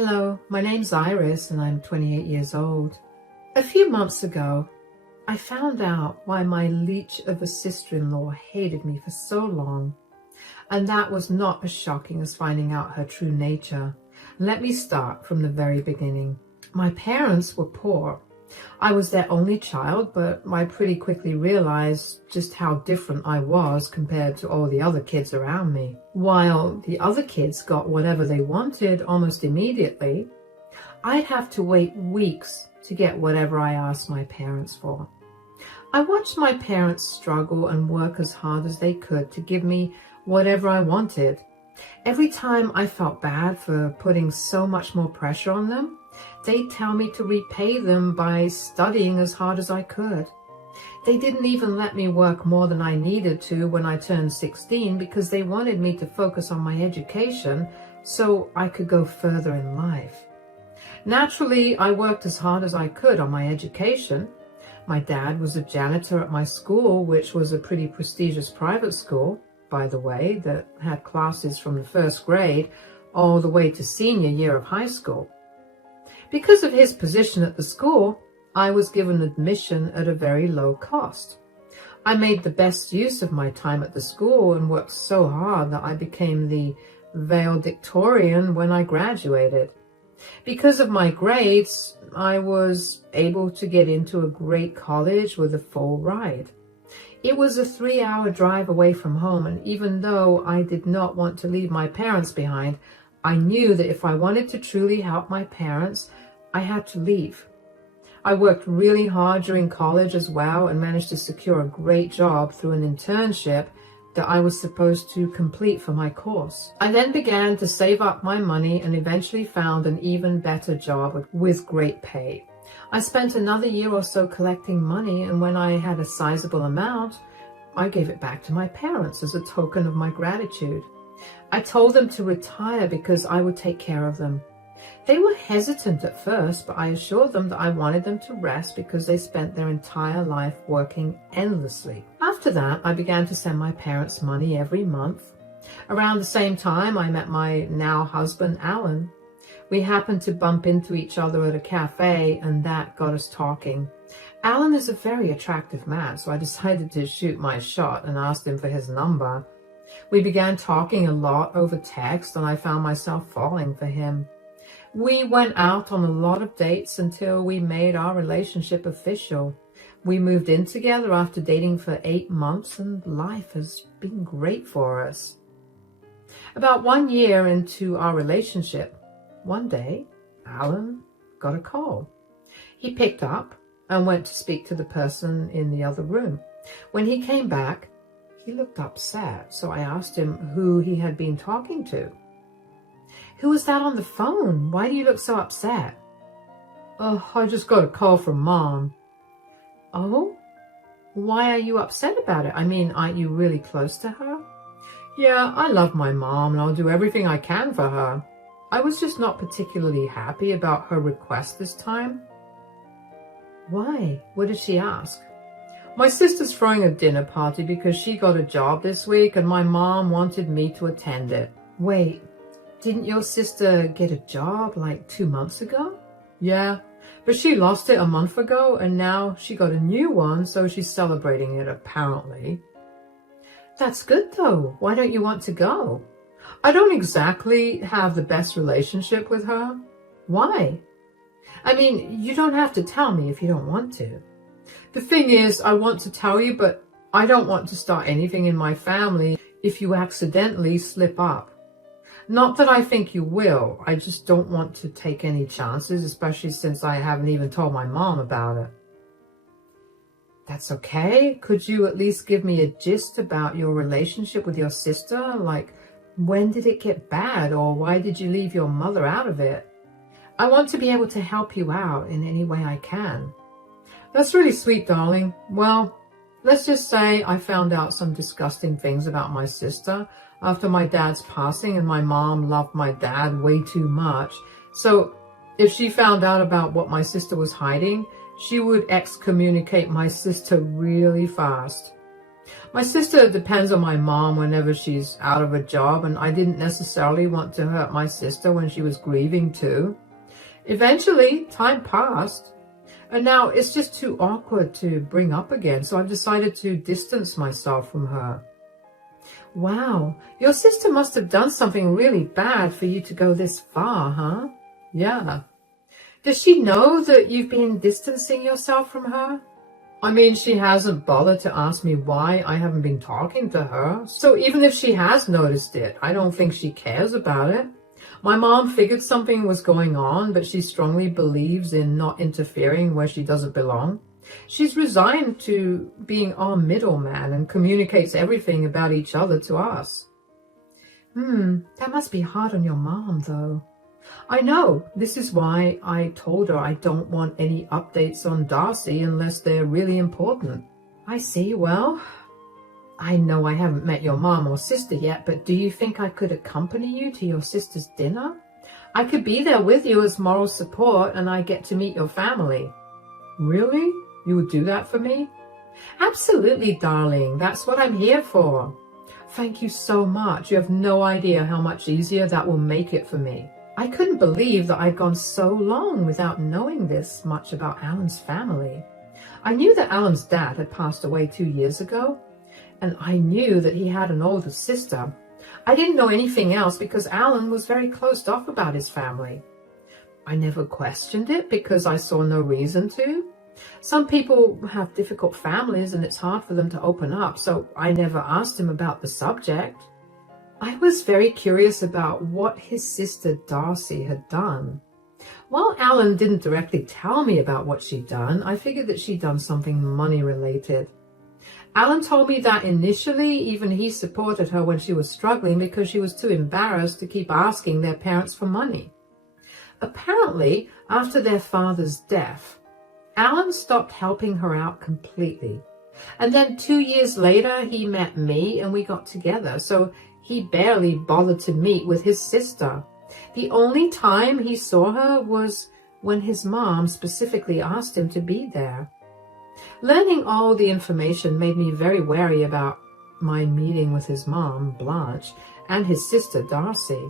Hello, my name's Iris and I'm 28 years old. A few months ago, I found out why my leech of a sister-in-law hated me for so long. And that was not as shocking as finding out her true nature. Let me start from the very beginning. My parents were poor. I was their only child, but I pretty quickly realized just how different I was compared to all the other kids around me. While the other kids got whatever they wanted almost immediately, I'd have to wait weeks to get whatever I asked my parents for. I watched my parents struggle and work as hard as they could to give me whatever I wanted. Every time I felt bad for putting so much more pressure on them, they'd tell me to repay them by studying as hard as I could. They didn't even let me work more than I needed to when I turned 16 because they wanted me to focus on my education so I could go further in life. Naturally, I worked as hard as I could on my education. My dad was a janitor at my school, which was a pretty prestigious private school, by the way, that had classes from the first grade all the way to senior year of high school. Because of his position at the school, I was given admission at a very low cost. I made the best use of my time at the school and worked so hard that I became the valedictorian when I graduated. Because of my grades, I was able to get into a great college with a full ride. It was a 3-hour drive away from home, and even though I did not want to leave my parents behind, I knew that if I wanted to truly help my parents, I had to leave. I worked really hard during college as well and managed to secure a great job through an internship that I was supposed to complete for my course. I then began to save up my money and eventually found an even better job with great pay. I spent another year or so collecting money, and when I had a sizable amount, I gave it back to my parents as a token of my gratitude. I told them to retire because I would take care of them. They were hesitant at first, but I assured them that I wanted them to rest because they spent their entire life working endlessly. After that, I began to send my parents money every month. Around the same time, I met my now husband, Alan. We happened to bump into each other at a cafe, and that got us talking. Alan is a very attractive man, so I decided to shoot my shot and asked him for his number. We began talking a lot over text, and I found myself falling for him. We went out on a lot of dates until we made our relationship official. We moved in together after dating for 8 months, and life has been great for us. About 1 year into our relationship, one day, Alan got a call. He picked up and went to speak to the person in the other room. When he came back, he looked upset, so I asked him who he had been talking to. "Who was that on the phone? Why do you look so upset?" "Oh, I just got a call from Mom." "Oh? Why are you upset about it? I mean, aren't you really close to her?" "Yeah, I love my mom and I'll do everything I can for her. I was just not particularly happy about her request this time." "Why? What did she ask?" "My sister's throwing a dinner party because she got a job this week and my mom wanted me to attend it." "Wait, didn't your sister get a job like 2 months ago?" "Yeah, but she lost it a month ago and now she got a new one, so she's celebrating it apparently." "That's good though. Why don't you want to go?" "I don't exactly have the best relationship with her." "Why?" "I mean, you don't have to tell me if you don't want to." "The thing is, I want to tell you, but I don't want to start anything in my family if you accidentally slip up. Not that I think you will, I just don't want to take any chances, especially since I haven't even told my mom about it." "That's okay. Could you at least give me a gist about your relationship with your sister? Like, when did it get bad, or why did you leave your mother out of it? I want to be able to help you out in any way I can." "That's really sweet, darling. Well, let's just say I found out some disgusting things about my sister after my dad's passing, and my mom loved my dad way too much. So if she found out about what my sister was hiding, she would excommunicate my sister really fast. My sister depends on my mom whenever she's out of a job, and I didn't necessarily want to hurt my sister when she was grieving too. Eventually, time passed, and now it's just too awkward to bring up again, so I've decided to distance myself from her. Wow, your sister must have done something really bad for you to go this far, huh? Yeah. Does she know that you've been distancing yourself from her? I mean, she hasn't bothered to ask me why I haven't been talking to her. So even if she has noticed it, I don't think she cares about it. My mom figured something was going on, but she strongly believes in not interfering where she doesn't belong. She's resigned to being our middleman and communicates everything about each other to us. That must be hard on your mom, though. I know. This is why I told her I don't want any updates on Darcy unless they're really important. I see. Well, I know I haven't met your mom or sister yet, but do you think I could accompany you to your sister's dinner? I could be there with you as moral support, and I get to meet your family. Really? You would do that for me? Absolutely, darling. That's what I'm here for. Thank you so much. You have no idea how much easier that will make it for me. I couldn't believe that I'd gone so long without knowing this much about Alan's family. I knew that Alan's dad had passed away 2 years ago, and I knew that he had an older sister. I didn't know anything else because Alan was very closed off about his family. I never questioned it because I saw no reason to. Some people have difficult families and it's hard for them to open up, so I never asked him about the subject. I was very curious about what his sister Darcy had done. While Alan didn't directly tell me about what she'd done, I figured that she'd done something money-related. Alan told me that initially even he supported her when she was struggling because she was too embarrassed to keep asking their parents for money. Apparently, after their father's death, Alan stopped helping her out completely. And then 2 years later, he met me and we got together, so he barely bothered to meet with his sister. The only time he saw her was when his mom specifically asked him to be there. Learning all the information made me very wary about my meeting with his mom, Blanche, and his sister, Darcy.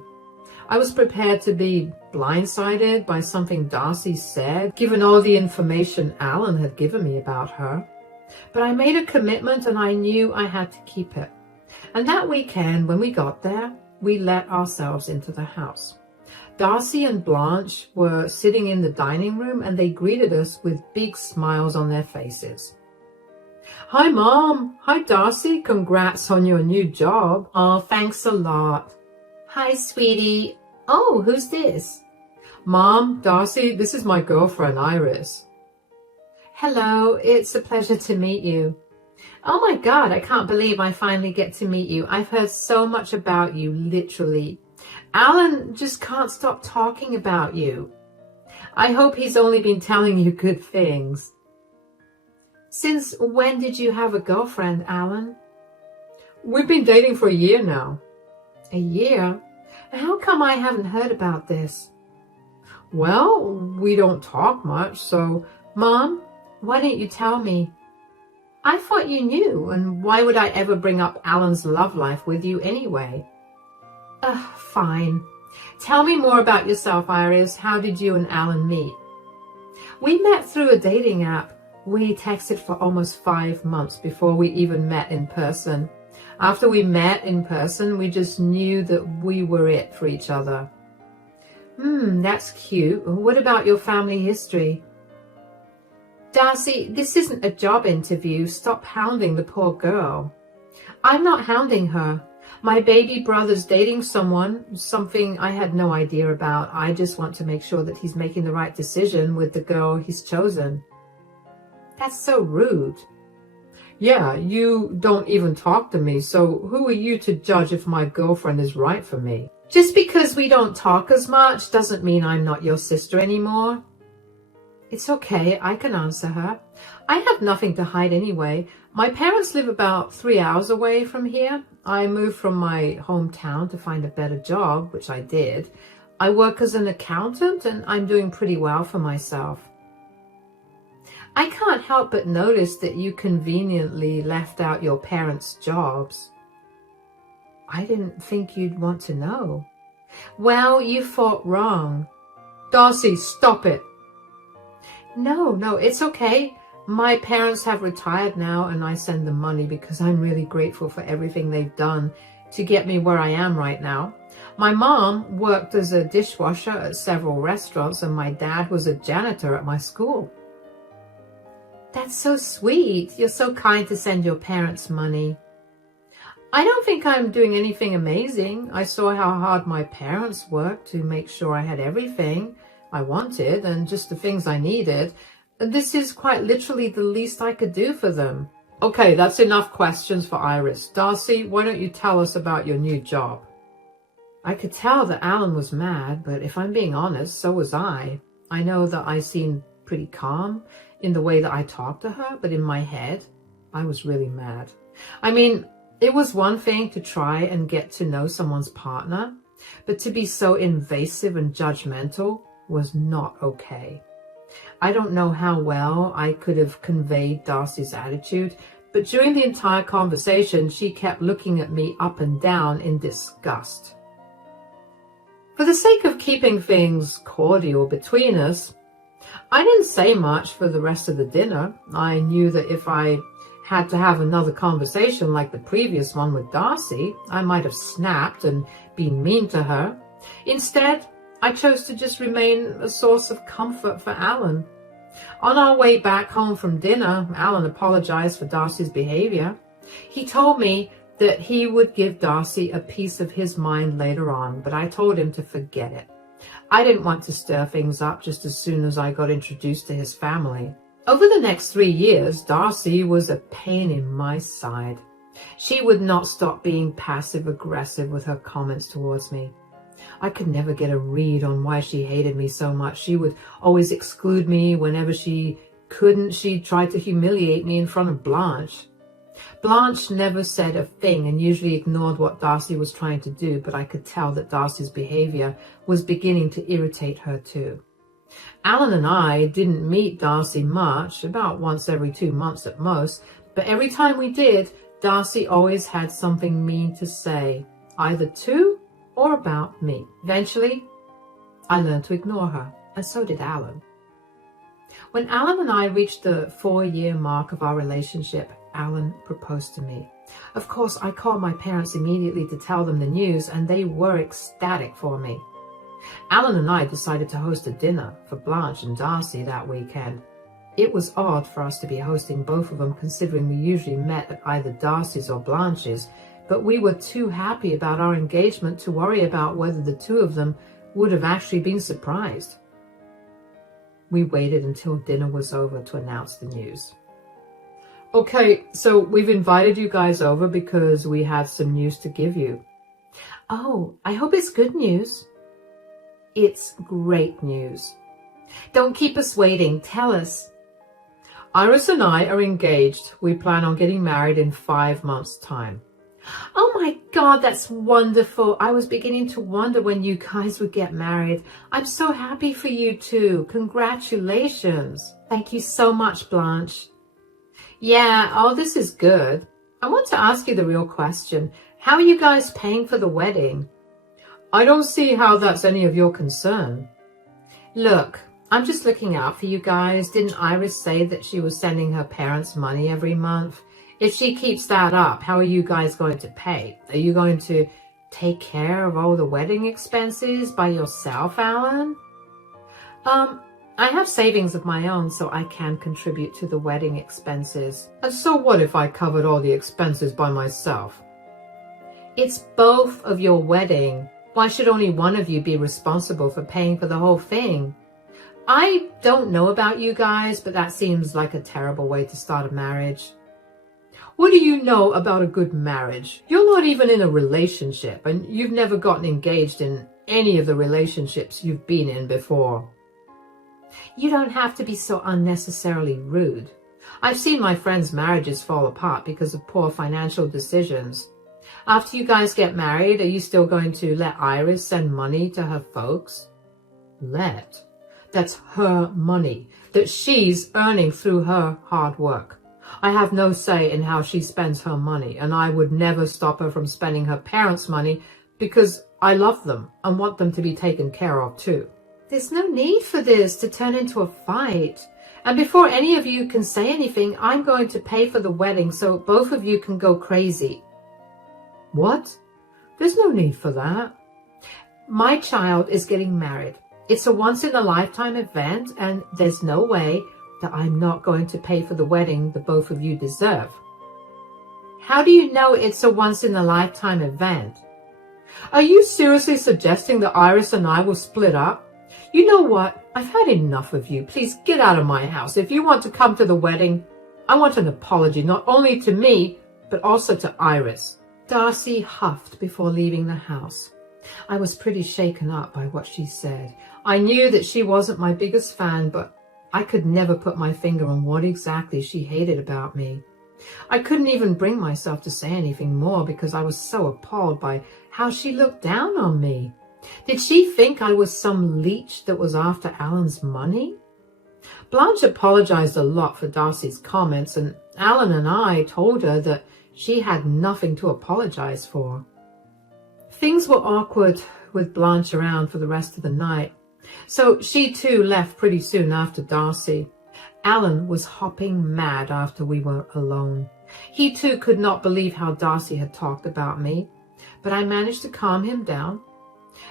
I was prepared to be blindsided by something Darcy said, given all the information Alan had given me about her. But I made a commitment and I knew I had to keep it. And that weekend, when we got there, we let ourselves into the house. Darcy and Blanche were sitting in the dining room and they greeted us with big smiles on their faces. Hi, Mom. Hi, Darcy. Congrats on your new job. Oh, thanks a lot. Hi, sweetie. Oh, who's this? Mom, Darcy, this is my girlfriend, Iris. Hello, it's a pleasure to meet you. Oh my God, I can't believe I finally get to meet you. I've heard so much about you, literally. Alan just can't stop talking about you. I hope he's only been telling you good things. Since when did you have a girlfriend, Alan? We've been dating for a year now. A year? How come I haven't heard about this? Well, we don't talk much, so... Mom, why didn't you tell me? I thought you knew, and why would I ever bring up Alan's love life with you anyway? Fine. Tell me more about yourself, Iris. How did you and Alan meet? We met through a dating app. We texted for almost 5 months before we even met in person. After we met in person, we just knew that we were it for each other. That's cute. What about your family history? Darcy, this isn't a job interview. Stop hounding the poor girl. I'm not hounding her. My baby brother's dating someone, something I had no idea about. I just want to make sure that he's making the right decision with the girl he's chosen. That's so rude. Yeah, you don't even talk to me, so who are you to judge if my girlfriend is right for me? Just because we don't talk as much doesn't mean I'm not your sister anymore. It's okay, I can answer her. I have nothing to hide anyway. My parents live about 3 hours away from here. I moved from my hometown to find a better job, which I did. I work as an accountant and I'm doing pretty well for myself. I can't help but notice that you conveniently left out your parents' jobs. I didn't think you'd want to know. Well, you thought wrong. Darcy, stop it. No, it's okay. My parents have retired now and I send them money because I'm really grateful for everything they've done to get me where I am right now. My mom worked as a dishwasher at several restaurants and my dad was a janitor at my school. That's so sweet. You're so kind to send your parents money. I don't think I'm doing anything amazing. I saw how hard my parents worked to make sure I had everything I wanted and just the things I needed. This is quite literally the least I could do for them. Okay, that's enough questions for Iris. Darcy, why don't you tell us about your new job? I could tell that Alan was mad, but if I'm being honest, so was I. I know that I seemed pretty calm in the way that I talked to her, but in my head, I was really mad. I mean, it was one thing to try and get to know someone's partner, but to be so invasive and judgmental was not okay. I don't know how well I could have conveyed Darcy's attitude, but during the entire conversation, she kept looking at me up and down in disgust. For the sake of keeping things cordial between us, I didn't say much for the rest of the dinner. I knew that if I had to have another conversation like the previous one with Darcy, I might have snapped and been mean to her. Instead, I chose to just remain a source of comfort for Alan. On our way back home from dinner, Alan apologized for Darcy's behavior. He told me that he would give Darcy a piece of his mind later on, but I told him to forget it. I didn't want to stir things up just as soon as I got introduced to his family. Over the next 3 years, Darcy was a pain in my side. She would not stop being passive-aggressive with her comments towards me. I could never get a read on why she hated me so much. She would always exclude me whenever she couldn't. She tried to humiliate me in front of Blanche. Blanche never said a thing and usually ignored what Darcy was trying to do, but I could tell that Darcy's behavior was beginning to irritate her too. Alan and I didn't meet Darcy much, about once every 2 months at most, but every time we did, Darcy always had something mean to say, either to or about me. Eventually, I learned to ignore her, and so did Alan. When Alan and I reached the 4-year mark of our relationship, Alan proposed to me. Of course, I called my parents immediately to tell them the news, and they were ecstatic for me. Alan and I decided to host a dinner for Blanche and Darcy that weekend. It was odd for us to be hosting both of them, considering we usually met at either Darcy's or Blanche's, but we were too happy about our engagement to worry about whether the two of them would have actually been surprised. We waited until dinner was over to announce the news. Okay, so we've invited you guys over because we have some news to give you. Oh, I hope it's good news. It's great news. Don't keep us waiting. Tell us. Iris and I are engaged. We plan on getting married in 5 months' time. Oh my God, that's wonderful. I was beginning to wonder when you guys would get married. I'm so happy for you two. Congratulations. Thank you so much, Blanche. Yeah, oh, this is good. I want to ask you the real question. How are you guys paying for the wedding? I don't see how that's any of your concern. Look, I'm just looking out for you guys. Didn't Iris say that she was sending her parents money every month? If she keeps that up, how are you guys going to pay? Are you going to take care of all the wedding expenses by yourself, Alan? I have savings of my own, so I can contribute to the wedding expenses. And so what if I covered all the expenses by myself? It's both of your wedding. Why should only one of you be responsible for paying for the whole thing? I don't know about you guys, but that seems like a terrible way to start a marriage. What do you know about a good marriage? You're not even in a relationship, and you've never gotten engaged in any of the relationships you've been in before. You don't have to be so unnecessarily rude. I've seen my friends' marriages fall apart because of poor financial decisions. After you guys get married, are you still going to let Iris send money to her folks? Let? That's her money that she's earning through her hard work. I have no say in how she spends her money, and I would never stop her from spending her parents' money because I love them and want them to be taken care of too. There's no need for this to turn into a fight. And before any of you can say anything, I'm going to pay for the wedding so both of you can go crazy. What? There's no need for that. My child is getting married. It's a once-in-a-lifetime event, and there's no way that I'm not going to pay for the wedding that both of you deserve. How do you know it's a once-in-a-lifetime event? Are you seriously suggesting that Iris and I will split up? You know what? I've had enough of you. Please get out of my house. If you want to come to the wedding, I want an apology, not only to me, but also to Iris. Darcy huffed before leaving the house. I was pretty shaken up by what she said. I knew that she wasn't my biggest fan, but I could never put my finger on what exactly she hated about me. I couldn't even bring myself to say anything more because I was so appalled by how she looked down on me. Did she think I was some leech that was after Alan's money? Blanche apologized a lot for Darcy's comments, and Alan and I told her that she had nothing to apologize for. Things were awkward with Blanche around for the rest of the night, so she too left pretty soon after Darcy. Alan was hopping mad after we were alone. He too could not believe how Darcy had talked about me, but I managed to calm him down.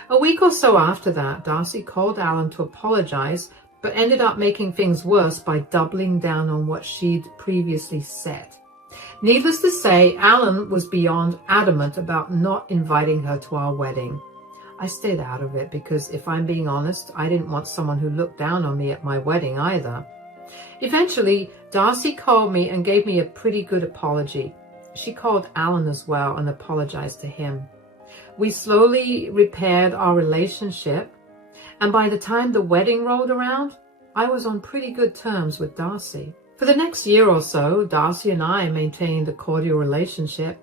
A week or so after that, Darcy called Alan to apologize, but ended up making things worse by doubling down on what she'd previously said. Needless to say, Alan was beyond adamant about not inviting her to our wedding. I stayed out of it because, if I'm being honest, I didn't want someone who looked down on me at my wedding either. Eventually, Darcy called me and gave me a pretty good apology. She called Alan as well and apologized to him. We slowly repaired our relationship, and by the time the wedding rolled around, I was on pretty good terms with Darcy. For the next year or so, Darcy and I maintained a cordial relationship.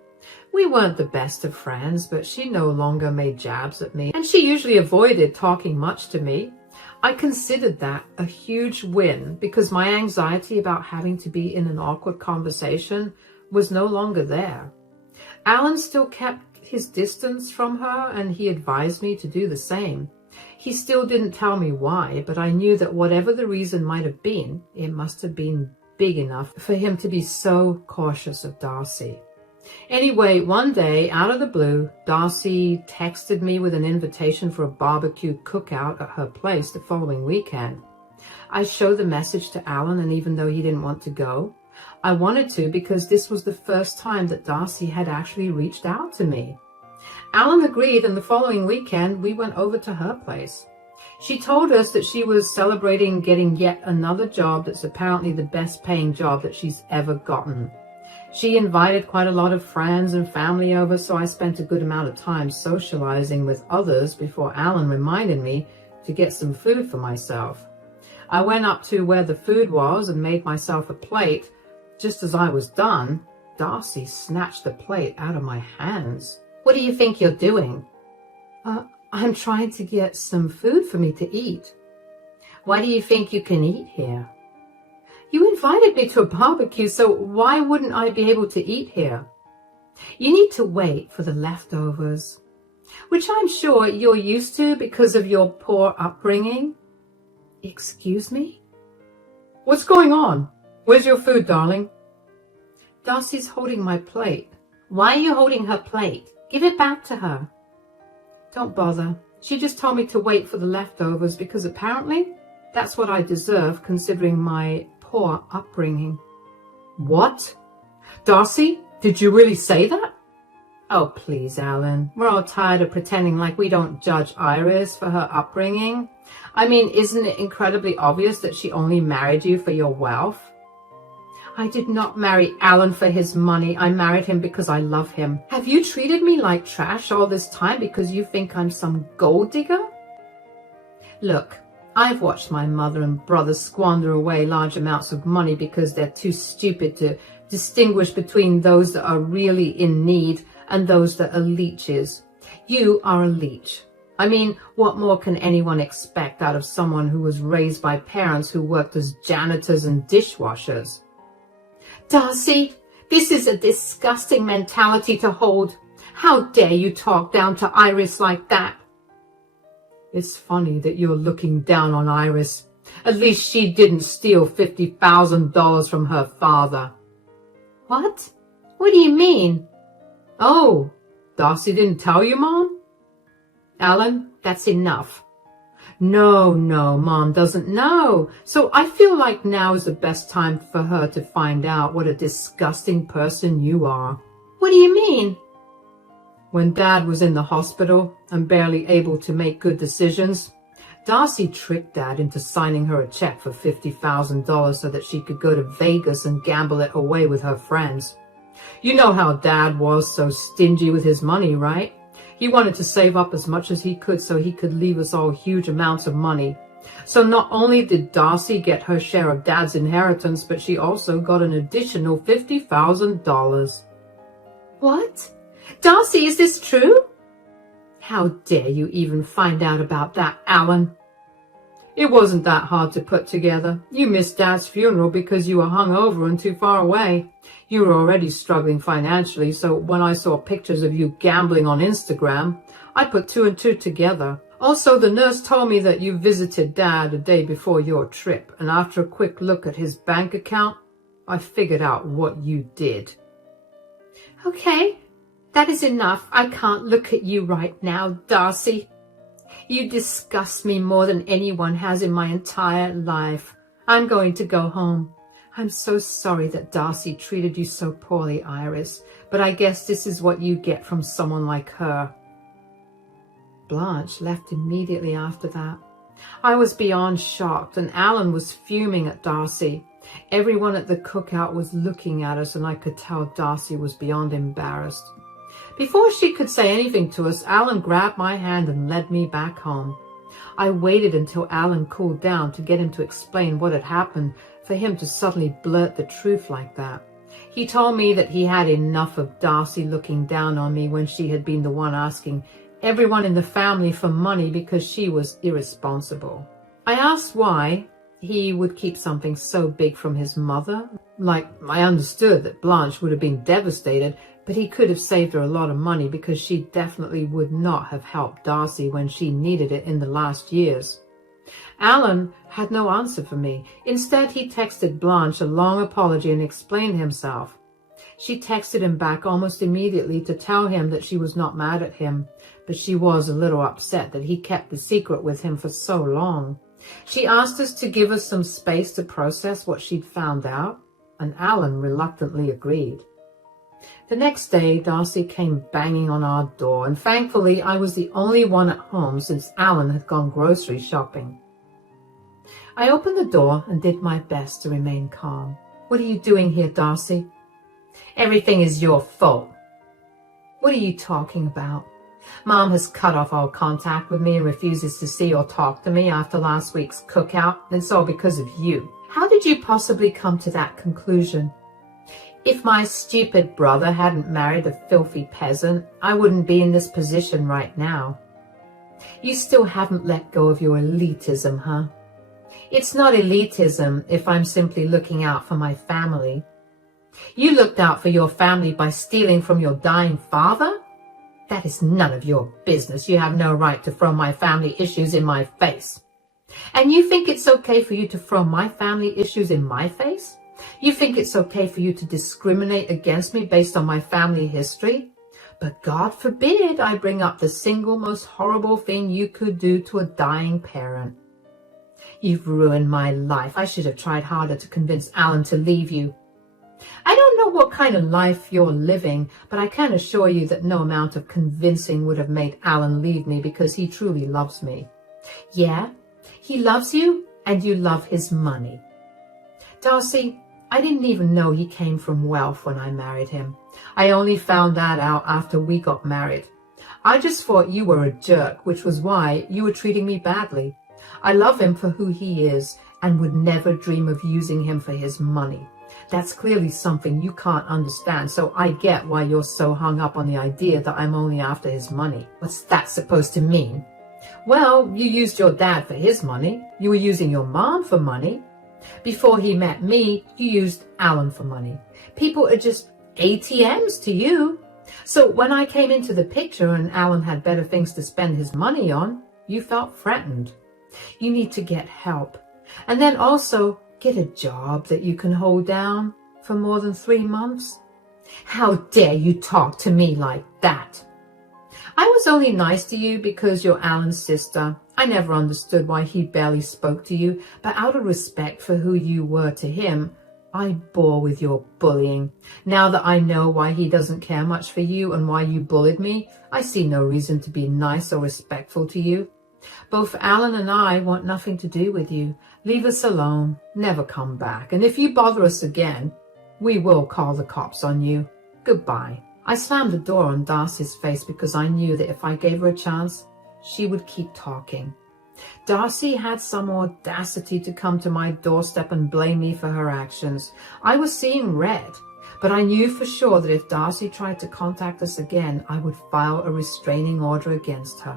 We weren't the best of friends, but she no longer made jabs at me, and she usually avoided talking much to me. I considered that a huge win because my anxiety about having to be in an awkward conversation was no longer there. Alan still kept his distance from her, and he advised me to do the same. He still didn't tell me why, but I knew that whatever the reason might have been, it must have been big enough for him to be so cautious of Darcy. Anyway, one day, out of the blue, Darcy texted me with an invitation for a barbecue cookout at her place the following weekend. I showed the message to Alan, and even though he didn't want to go, I wanted to because this was the first time that Darcy had actually reached out to me. Alan agreed, and the following weekend we went over to her place. She told us that she was celebrating getting yet another job that's apparently the best paying job that she's ever gotten. She invited quite a lot of friends and family over, so I spent a good amount of time socializing with others before Alan reminded me to get some food for myself. I went up to where the food was and made myself a plate. Just as I was done, Darcy snatched the plate out of my hands. "What do you think you're doing?" I'm trying to get some food for me to eat." "Why do you think you can eat here?" "You invited me to a barbecue, so why wouldn't I be able to eat here?" "You need to wait for the leftovers, which I'm sure you're used to because of your poor upbringing." "Excuse me?" "What's going on? Where's your food, darling?" "Darcy's holding my plate." "Why are you holding her plate? Give it back to her." "Don't bother. She just told me to wait for the leftovers because apparently that's what I deserve considering my poor upbringing." "What? Darcy, did you really say that?" "Oh, please, Alan. We're all tired of pretending like we don't judge Iris for her upbringing. I mean, isn't it incredibly obvious that she only married you for your wealth?" "I did not marry Alan for his money. I married him because I love him. Have you treated me like trash all this time because you think I'm some gold digger?" "Look, I've watched my mother and brother squander away large amounts of money because they're too stupid to distinguish between those that are really in need and those that are leeches. You are a leech. I mean, what more can anyone expect out of someone who was raised by parents who worked as janitors and dishwashers? Darcy, this is a disgusting mentality to hold. How dare you talk down to Iris like that? It's funny that you're looking down on Iris. At least she didn't steal $50,000 from her father. What? What do you mean? Oh, Darcy didn't tell you, Mom? Alan, that's enough. No, Mom doesn't know. So I feel like now is the best time for her to find out what a disgusting person you are. What do you mean? When Dad was in the hospital and barely able to make good decisions, Darcy tricked Dad into signing her a check for $50,000 so that she could go to Vegas and gamble it away with her friends. You know how Dad was so stingy with his money, right? He wanted to save up as much as he could so he could leave us all huge amounts of money. So not only did Darcy get her share of Dad's inheritance, but she also got an additional $50,000. What? Darcy, is this true? How dare you even find out about that, Alan? It wasn't that hard to put together. You missed Dad's funeral because you were hungover and too far away. You were already struggling financially, so when I saw pictures of you gambling on Instagram, I put two and two together. Also, the nurse told me that you visited Dad a day before your trip, and after a quick look at his bank account, I figured out what you did. Okay, that is enough. I can't look at you right now, Darcy. You disgust me more than anyone has in my entire life. I'm going to go home. I'm so sorry that Darcy treated you so poorly, Iris, but I guess this is what you get from someone like her. Blanche left immediately after that. I was beyond shocked, and Alan was fuming at Darcy. Everyone at the cookout was looking at us, and I could tell Darcy was beyond embarrassed. Before she could say anything to us, Alan grabbed my hand and led me back home. I waited until Alan cooled down to get him to explain what had happened for him to suddenly blurt the truth like that. He told me that he had enough of Darcy looking down on me when she had been the one asking everyone in the family for money because she was irresponsible. I asked why he would keep something so big from his mother. Like, I understood that Blanche would have been devastated, but he could have saved her a lot of money because she definitely would not have helped Darcy when she needed it in the last years. Alan had no answer for me. Instead, he texted Blanche a long apology and explained himself. She texted him back almost immediately to tell him that she was not mad at him, but she was a little upset that he kept the secret with him for so long. She asked us to give us some space to process what she'd found out, and Alan reluctantly agreed. The next day, Darcy came banging on our door, and thankfully I was the only one at home since Alan had gone grocery shopping. I opened the door and did my best to remain calm. What are you doing here, Darcy? Everything is your fault. What are you talking about? Mom has cut off all contact with me and refuses to see or talk to me after last week's cookout, and it's all because of you. How did you possibly come to that conclusion? If my stupid brother hadn't married a filthy peasant, I wouldn't be in this position right now. You still haven't let go of your elitism, huh? It's not elitism if I'm simply looking out for my family. You looked out for your family by stealing from your dying father? That is none of your business. You have no right to throw my family issues in my face. And you think it's okay for you to throw my family issues in my face? You think it's okay for you to discriminate against me based on my family history? But God forbid I bring up the single most horrible thing you could do to a dying parent. You've ruined my life. I should have tried harder to convince Alan to leave you. I don't know what kind of life you're living, but I can assure you that no amount of convincing would have made Alan leave me because he truly loves me. Yeah, he loves you and you love his money. Darcy, I didn't even know he came from wealth when I married him. I only found that out after we got married. I just thought you were a jerk, which was why you were treating me badly. I love him for who he is and would never dream of using him for his money. That's clearly something you can't understand, so I get why you're so hung up on the idea that I'm only after his money. What's that supposed to mean? Well, you used your dad for his money. You were using your mom for money. Before he met me, you used Alan for money. People are just ATMs to you. So when I came into the picture and Alan had better things to spend his money on, you felt threatened. You need to get help. And then also get a job that you can hold down for more than 3 months. How dare you talk to me like that? I was only nice to you because you're Alan's sister. I never understood why he barely spoke to you, but out of respect for who you were to him, I bore with your bullying. Now that I know why he doesn't care much for you and why you bullied me, I see no reason to be nice or respectful to you. Both Alan and I want nothing to do with you. Leave us alone. Never come back. And if you bother us again, we will call the cops on you. Goodbye. I slammed the door on Darcy's face because I knew that if I gave her a chance, she would keep talking. Darcy had some audacity to come to my doorstep and blame me for her actions. I was seeing red, but I knew for sure that if Darcy tried to contact us again, I would file a restraining order against her.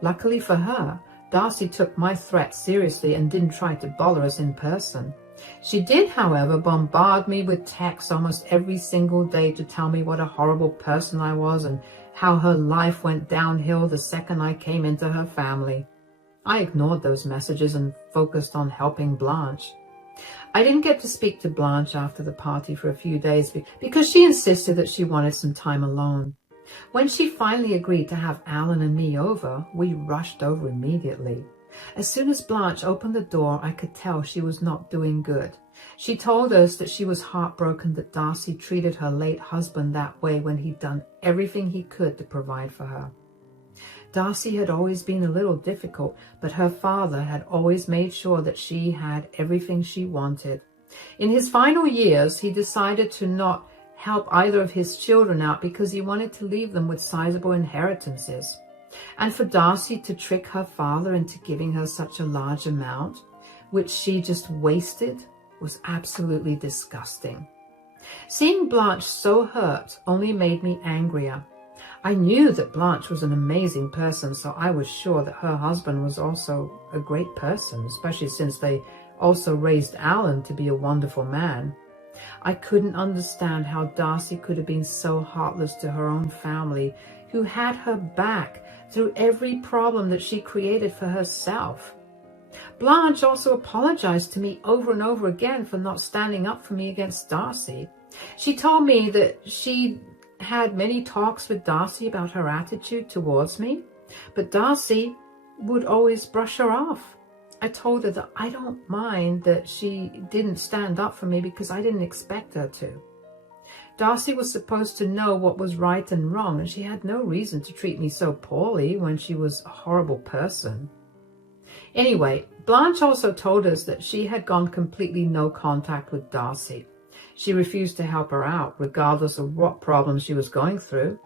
Luckily for her, Darcy took my threat seriously and didn't try to bother us in person. She did, however, bombard me with texts almost every single day to tell me what a horrible person I was and how her life went downhill the second I came into her family. I ignored those messages and focused on helping Blanche. I didn't get to speak to Blanche after the party for a few days because she insisted that she wanted some time alone. When she finally agreed to have Alan and me over, we rushed over immediately. As soon as Blanche opened the door, I could tell she was not doing good. She told us that she was heartbroken that Darcy treated her late husband that way when he'd done everything he could to provide for her. Darcy had always been a little difficult, but her father had always made sure that she had everything she wanted. In his final years, he decided to not help either of his children out because he wanted to leave them with sizable inheritances. And for Darcy to trick her father into giving her such a large amount, which she just wasted, was absolutely disgusting. Seeing Blanche so hurt only made me angrier. I knew that Blanche was an amazing person, so I was sure that her husband was also a great person, especially since they also raised Alan to be a wonderful man. I couldn't understand how Darcy could have been so heartless to her own family, who had her back through every problem that she created for herself. Blanche also apologized to me over and over again for not standing up for me against Darcy. She told me that she had many talks with Darcy about her attitude towards me, but Darcy would always brush her off. I told her that I don't mind that she didn't stand up for me because I didn't expect her to. Darcy was supposed to know what was right and wrong, and she had no reason to treat me so poorly when she was a horrible person. Anyway, Blanche also told us that she had gone completely no contact with Darcy. She refused to help her out, regardless of what problems she was going through.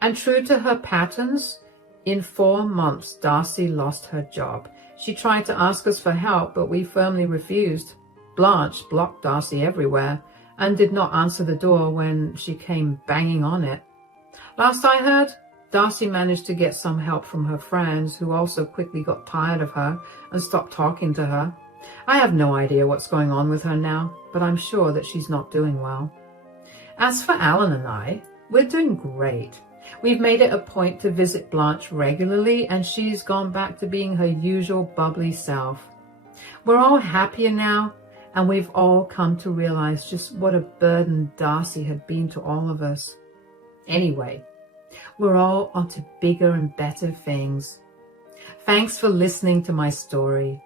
And true to her patterns, in 4 months, Darcy lost her job. She tried to ask us for help, but we firmly refused. Blanche blocked Darcy everywhere and did not answer the door when she came banging on it. Last I heard, Darcy managed to get some help from her friends, who also quickly got tired of her and stopped talking to her. I have no idea what's going on with her now, but I'm sure that she's not doing well. As for Alan and I, we're doing great. We've made it a point to visit Blanche regularly, and she's gone back to being her usual bubbly self. We're all happier now, and we've all come to realize just what a burden Darcy had been to all of us. Anyway, we're all onto bigger and better things. Thanks for listening to my story.